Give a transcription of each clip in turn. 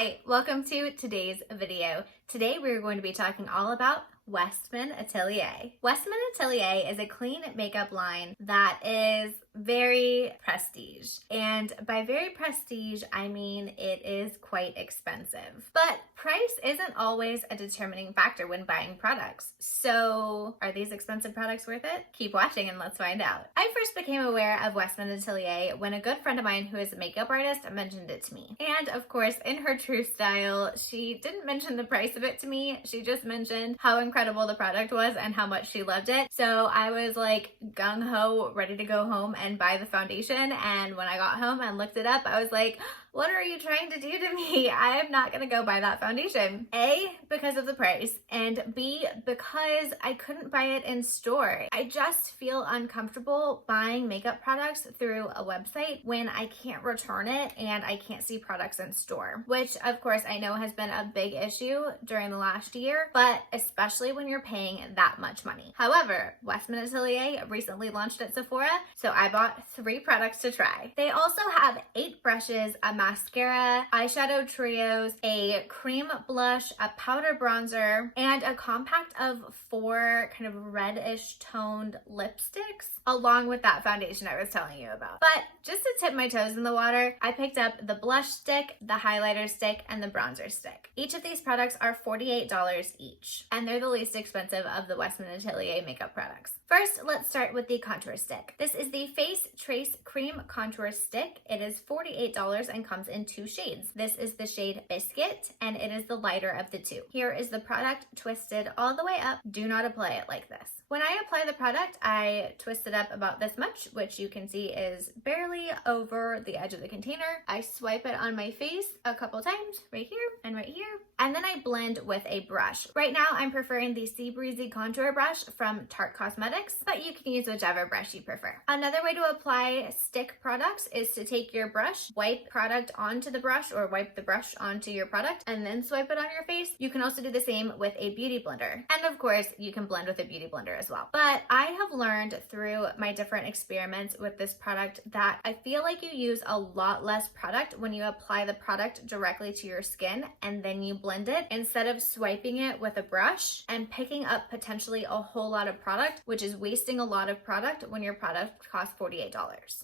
Hi, welcome to today's video. Today we're going to be talking all about Westman Atelier. Westman Atelier is a clean makeup line that is very prestige. And by very prestige, I mean it is quite expensive. But price isn't always a determining factor when buying products. So are these expensive products worth it? Keep watching and let's find out. I first became aware of Westman Atelier when a good friend of mine who is a makeup artist mentioned it to me. And of course, in her true style, she didn't mention the price of it to me. She just mentioned how incredible the product was and how much she loved it. So I was like gung-ho, ready to go home and buy the foundation. And when I got home and looked it up, I was like, what are you trying to do to me? I am not gonna go buy that foundation. A, because of the price, and B, because I couldn't buy it in store. I just feel uncomfortable buying makeup products through a website when I can't return it and I can't see products in store, which of course I know has been a big issue during the last year, but especially when you're paying that much money. However, Westman Atelier recently launched at Sephora, so I bought 3 products to try. They also have 8 brushes, a mascara, eyeshadow trios, a cream blush, a powder bronzer, and a compact of 4 kind of reddish toned lipsticks, along with that foundation I was telling you about. But just to tip my toes in the water, I picked up the blush stick, the highlighter stick, and the bronzer stick. Each of these products are $48 each, and they're the least expensive of the Westman Atelier makeup products. First, let's start with the contour stick. This is the Face Trace Cream Contour Stick. It is $48 and comes in 2 shades. This is the shade Biscuit, and it is the lighter of the 2. Here is the product twisted all the way up. Do not apply it like this. When I apply the product, I twist it up about this much, which you can see is barely over the edge of the container. I swipe it on my face a couple times, right here and right here, and then I blend with a brush. Right now, I'm preferring the Sea Breezy Contour Brush from Tarte Cosmetics, but you can use whichever brush you prefer. Another way to apply stick products is to take your brush, wipe product onto the brush or wipe the brush onto your product, and then swipe it on your face. You can also do the same with a beauty blender. And of course, you can blend with a beauty blender as well. But I have learned through my different experiments with this product that I feel like you use a lot less product when you apply the product directly to your skin and then you blend it instead of swiping it with a brush and picking up potentially a whole lot of product, which is wasting a lot of product when your product costs $48.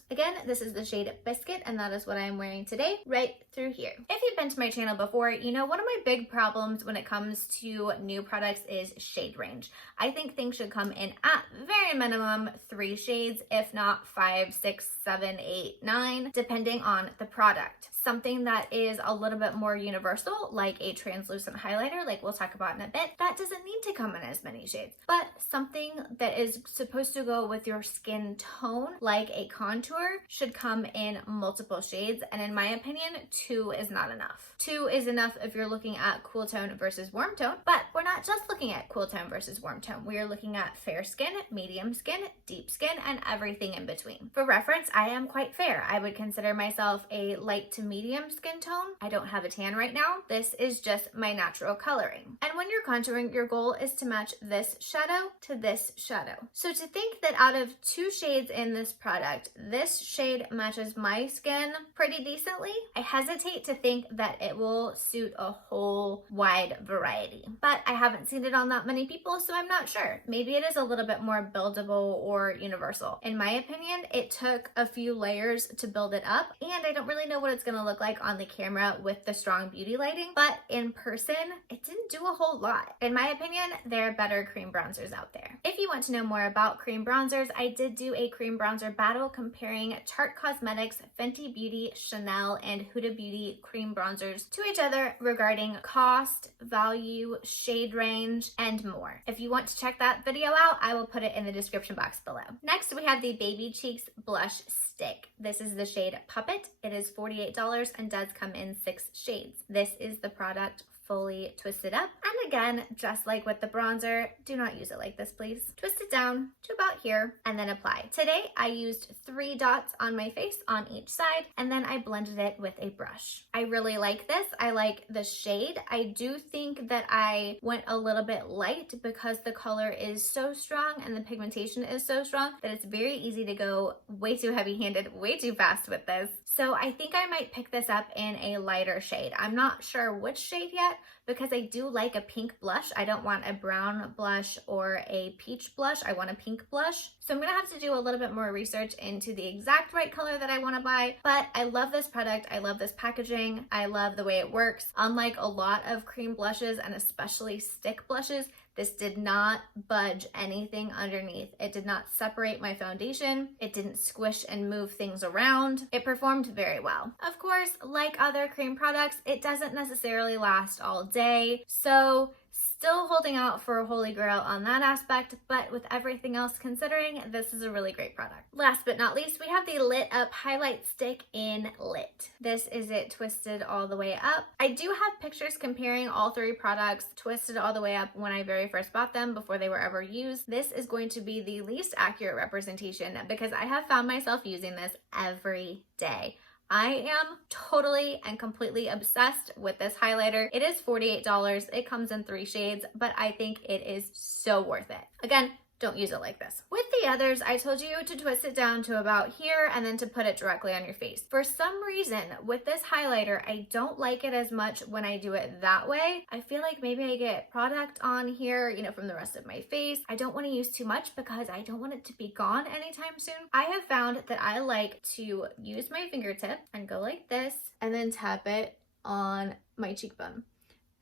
Again, this is the shade Biscuit, and that is what I'm wearing today, right through here. If you've been to my channel before, you know one of my big problems when it comes to new products is shade range. I think things should come in at very minimum 3 shades, if not 5, 6, 7, 8, 9, depending on the product. Something that is a little bit more universal, like a translucent highlighter, like we'll talk about in a bit, that doesn't need to come in as many shades. But something that is supposed to go with your skin tone, like a contour, should come in multiple shades. And in my opinion, 2 is not enough. 2 is enough if you're looking at cool tone versus warm tone, but we're not just looking at cool tone versus warm tone. We are looking at fair skin, medium skin, deep skin, and everything in between. For reference, I am quite fair. I would consider myself a light to medium skin tone. I don't have a tan right now. This is just my natural coloring. And when you're contouring, your goal is to match this shadow to this shadow. So to think that out of 2 shades in this product, this shade matches my skin pretty decently, I hesitate to think that it will suit a whole wide variety. But I haven't seen it on that many people, so I'm not sure. Maybe it is a little bit more buildable or universal. In my opinion, it took a few layers to build it up, and I don't really know what it's gonna look like on the camera with the strong beauty lighting, but in person, it didn't do a whole lot. In my opinion, there are better cream bronzers out there. If you want to know more about cream bronzers, I did do a cream bronzer battle comparing Tarte Cosmetics, Fenty Beauty, Chanel, and Huda Beauty cream bronzers to each other regarding cost, value, shade range, and more. If you want to check that video out, I will put it in the description box below. Next, we have the Baby Cheeks Blush Stick. This is the shade Puppet. It is $48 and does come in 6 shades. This is the product fully twisted up. And again, just like with the bronzer, do not use it like this, please. Twist it down to about here and then apply. Today, I used 3 dots on my face on each side, and then I blended it with a brush. I really like this. I like the shade. I do think that I went a little bit light because the color is so strong and the pigmentation is so strong that it's very easy to go way too heavy-handed, way too fast with this. So I think I might pick this up in a lighter shade. I'm not sure which shade yet because I do like a pink blush. I don't want a brown blush or a peach blush. I want a pink blush. So I'm gonna have to do a little bit more research into the exact right color that I wanna buy, but I love this product. I love this packaging. I love the way it works. Unlike a lot of cream blushes and especially stick blushes, this did not budge anything underneath. It did not separate my foundation. It didn't squish and move things around. It performed very well. Of course, like other cream products, it doesn't necessarily last all day. So still holding out for a holy grail on that aspect, but with everything else considering, this is a really great product. Last but not least, we have the Lit Up Highlight Stick in Lit. This is it twisted all the way up. I do have pictures comparing all three products twisted all the way up when I very first bought them before they were ever used. This is going to be the least accurate representation because I have found myself using this every day. I am totally and completely obsessed with this highlighter. It is $48. It comes in 3 shades, but I think it is so worth it. Again, don't use it like this. With the others, I told you to twist it down to about here and then to put it directly on your face. For some reason, with this highlighter, I don't like it as much when I do it that way. I feel like maybe I get product on here, from the rest of my face. I don't want to use too much because I don't want it to be gone anytime soon. I have found that I like to use my fingertip and go like this and then tap it on my cheekbone.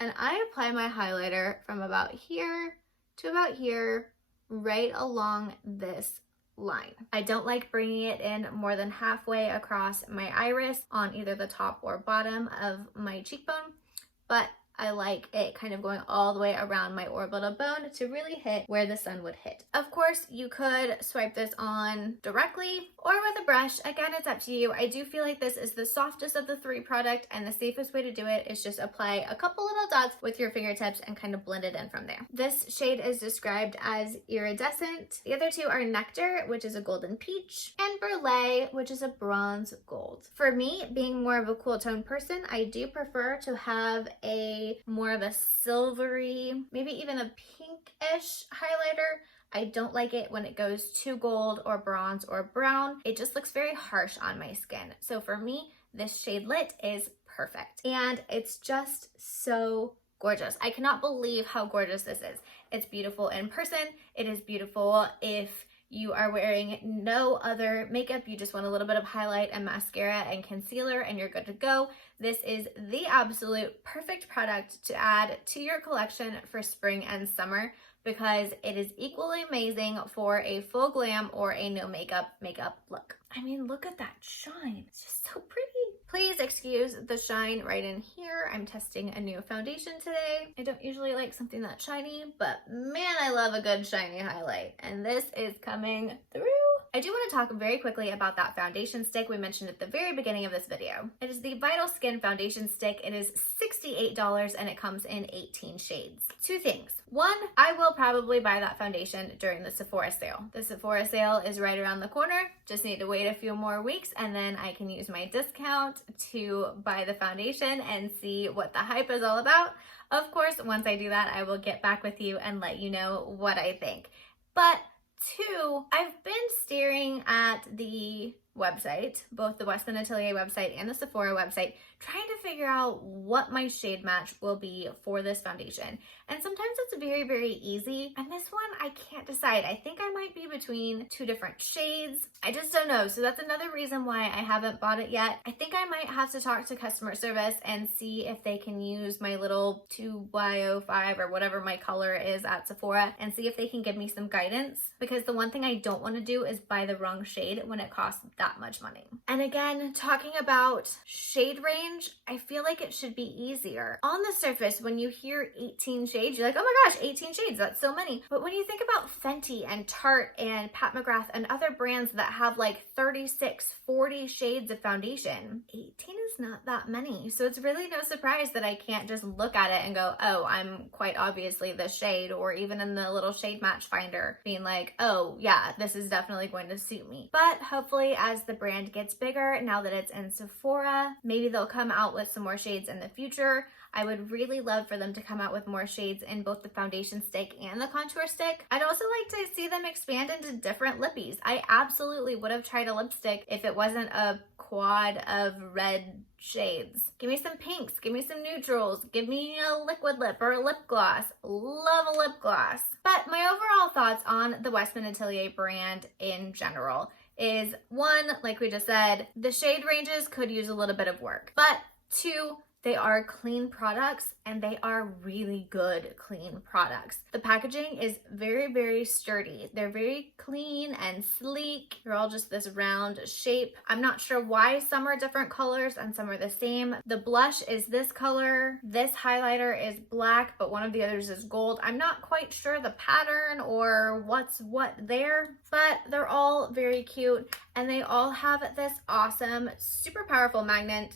And I apply my highlighter from about here to about here, right along this line. I don't like bringing it in more than halfway across my iris on either the top or bottom of my cheekbone, but I like it kind of going all the way around my orbital bone to really hit where the sun would hit. Of course, you could swipe this on directly or with a brush. Again, it's up to you. I do feel like this is the softest of the 3 product, and the safest way to do it is just apply a couple little dots with your fingertips and kind of blend it in from there. This shade is described as iridescent. The other 2 are Nectar, which is a golden peach, and Brulee, which is a bronze gold. For me, being more of a cool tone person, I do prefer to have more of a silvery, maybe even a pinkish highlighter. I don't like it when it goes too gold or bronze or brown. It just looks very harsh on my skin. So for me, this shade Lit is perfect. And it's just so gorgeous. I cannot believe how gorgeous this is. It's beautiful in person. It is beautiful if you are wearing no other makeup, you just want a little bit of highlight and mascara and concealer and you're good to go. This is the absolute perfect product to add to your collection for spring and summer because it is equally amazing for a full glam or a no makeup look. I mean, look at that shine. It's just so pretty. Please excuse the shine right in here. I'm testing a new foundation today. I don't usually like something that's shiny, but man, I love a good shiny highlight. And this is coming through. I do want to talk very quickly about that foundation stick we mentioned at the very beginning of this video. It is the Vital Skin foundation stick. It is $68 and it comes in 18 shades. 2 things. 1, I will probably buy that foundation during the Sephora sale. The Sephora sale is right around the corner. Just need to wait a few more weeks and then I can use my discount to buy the foundation and see what the hype is all about. Of course, once I do that, I will get back with you and let you know what I think. But 2, I've been staring at the website, both the Westman Atelier website and the Sephora website, trying to figure out what my shade match will be for this foundation. And sometimes it's very, very easy. And this one, I can't decide. I think I might be between 2 different shades. I just don't know. So that's another reason why I haven't bought it yet. I think I might have to talk to customer service and see if they can use my little 2Y05 or whatever my color is at Sephora and see if they can give me some guidance. Because the one thing I don't want to do is buy the wrong shade when it costs that much money. And again, talking about shade range, I feel like it should be easier. On the surface, when you hear 18 shades, you're like, oh my gosh, 18 shades, that's so many. But when you think about Fenty and Tarte and Pat McGrath and other brands that have like 36, 40 shades of foundation, 18 is not that many. So it's really no surprise that I can't just look at it and go, oh, I'm quite obviously this shade, or even in the little shade match finder being like, oh yeah, this is definitely going to suit me. But hopefully as as the brand gets bigger, now that it's in Sephora, maybe they'll come out with some more shades in the future. I would really love for them to come out with more shades in both the foundation stick and the contour stick. I'd also like to see them expand into different lippies. I absolutely would have tried a lipstick if it wasn't a quad of red shades. Give me some pinks, give me some neutrals, give me a liquid lip or a lip gloss. Love a lip gloss. But my overall thoughts on the Westman Atelier brand in general is, one, like we just said, the shade ranges could use a little bit of work. But two, they are clean products, and they are really good clean products. The packaging is very, very sturdy. They're very clean and sleek. They're all just this round shape. I'm not sure why some are different colors and some are the same. The blush is this color. This highlighter is black, but one of the others is gold. I'm not quite sure the pattern or what's what there, but they're all very cute, and they all have this awesome, super powerful magnet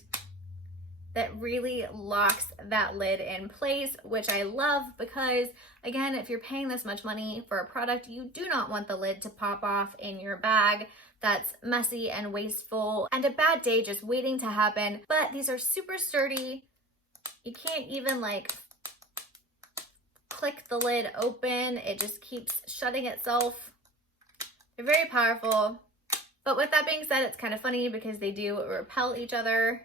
that really locks that lid in place, which I love because, again, if you're paying this much money for a product, you do not want the lid to pop off in your bag. That's messy and wasteful and a bad day just waiting to happen. But these are super sturdy. You can't even like click the lid open. It just keeps shutting itself. They're very powerful. But with that being said, it's kind of funny because they do repel each other.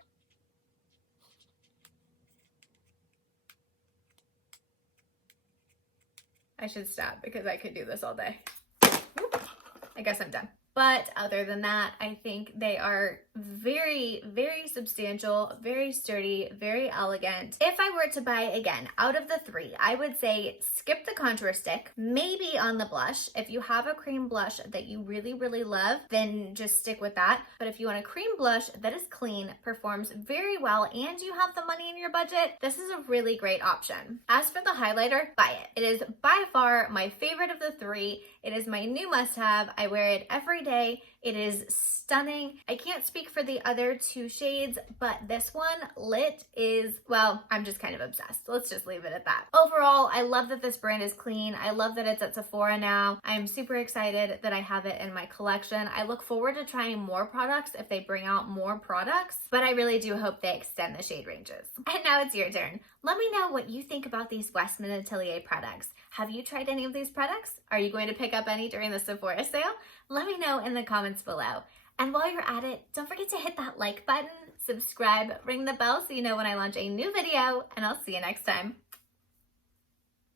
I should stop because I could do this all day. I guess I'm done. But other than that, I think they are very, very substantial, very sturdy, very elegant. If I were to buy, again, out of the three, I would say skip the contour stick, maybe on the blush. If you have a cream blush that you really, really love, then just stick with that. But if you want a cream blush that is clean, performs very well, and you have the money in your budget, this is a really great option. As for the highlighter, buy it. It is by far my favorite of the three. It is my new must-have. I wear it every day. It is stunning. I can't speak for the other two shades, but this one, Lit, is, well, I'm just kind of obsessed. Let's just leave it at that. Overall, I love that this brand is clean. I love that it's at Sephora now. I'm super excited that I have it in my collection. I look forward to trying more products if they bring out more products, but I really do hope they extend the shade ranges. And now it's your turn. Let me know what you think about these Westman Atelier products. Have you tried any of these products? Are you going to pick up any during the Sephora sale? Let me know in the comments below. And while you're at it, don't forget to hit that like button, subscribe, ring the bell so you know when I launch a new video, and I'll see you next time.